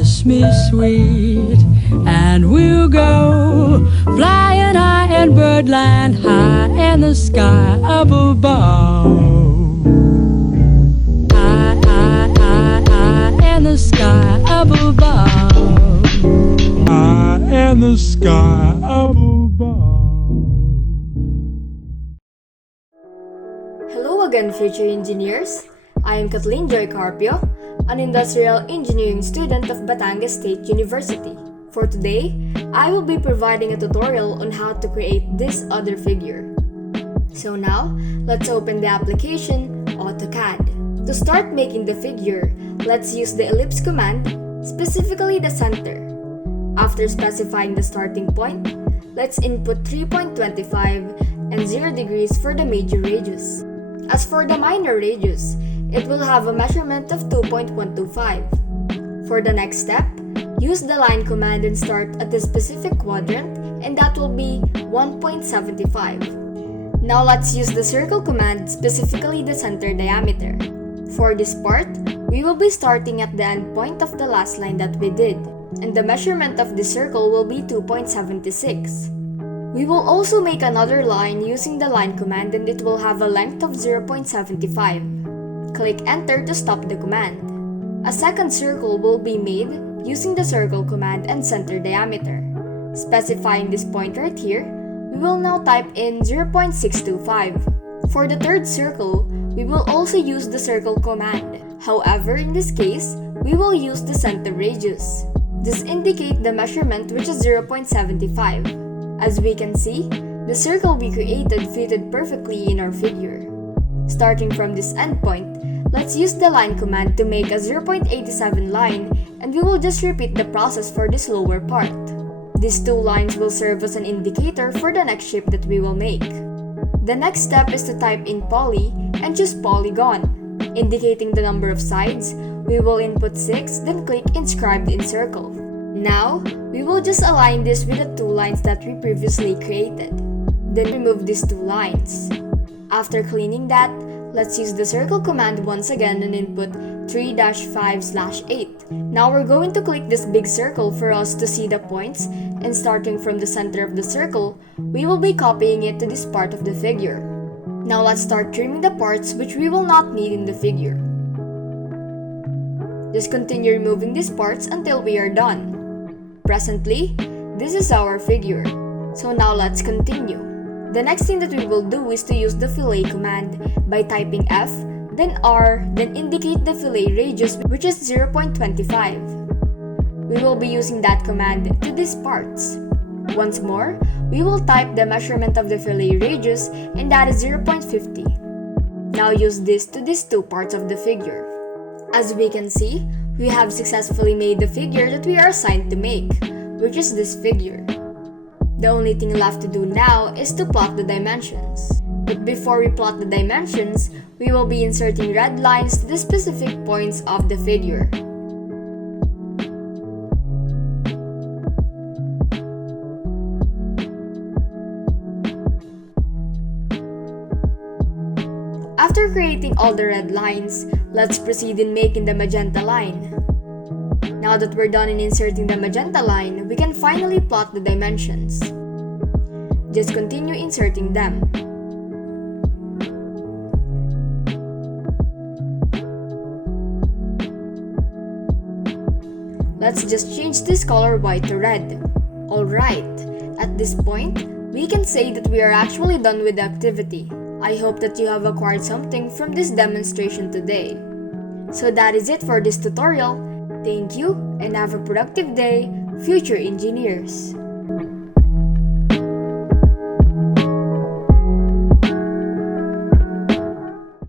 kiss me sweet, and we'll go flying high in birdland, high in the sky up above. High in the sky up above. High in the sky up above. Hello again, future engineers. I am Kathleen Joy Carpio, an industrial engineering student of Batangas State University. For today, I will be providing a tutorial on how to create this other figure. So now, let's open the application Autocad. To start making the figure, let's use the ellipse command, specifically the center. After specifying the starting point, let's input 3.25 and 0 degrees for the major radius. As for the minor radius, it will have a measurement of 2.125. For the next step, use the line command and start at the specific quadrant, and that will be 1.75. Now let's use the circle command, specifically the center diameter. For this part, we will be starting at the end point of the last line that we did, and the measurement of the circle will be 2.76. We will also make another line using the line command, and it will have a length of 0.75. Click enter to stop the command. A second circle will be made using the circle command and center diameter. Specifying this point right here, we will now type in 0.625. For the third circle, we will also use the circle command. However, in this case, we will use the center radius. This indicates the measurement, which is 0.75. As we can see, the circle we created fitted perfectly in our figure. Starting from this endpoint, let's use the line command to make a 0.87 line, and we will just repeat the process for this lower part. These two lines will serve as an indicator for the next shape that we will make. The next step is to type in poly and choose polygon. Indicating the number of sides, we will input 6, then click inscribed in circle. Now, we will just align this with the two lines that we previously created. Then remove these two lines. After cleaning that, let's use the circle command once again and input 3-5/8. Now we're going to click this big circle for us to see the points, and starting from the center of the circle, we will be copying it to this part of the figure. Now let's start trimming the parts which we will not need in the figure. Just continue removing these parts until we are done. Presently, this is our figure. So now let's continue. The next thing that we will do is to use the fillet command by typing F, then R, then indicate the fillet radius, which is 0.25. We will be using that command to these parts. Once more, we will type the measurement of the fillet radius, and that is 0.50. Now use this to these two parts of the figure. As we can see, we have successfully made the figure that we are assigned to make, which is this figure. The only thing left to do now is to plot the dimensions. But before we plot the dimensions, we will be inserting red lines to the specific points of the figure. After creating all the red lines, let's proceed in making the magenta line. Now that we're done in inserting the magenta line, we can finally plot the dimensions. Just continue inserting them. Let's just change this color white to red. Alright, at this point, we can say that we are actually done with the activity. I hope that you have acquired something from this demonstration today. So that is it for this tutorial. Thank you and have a productive day, future engineers.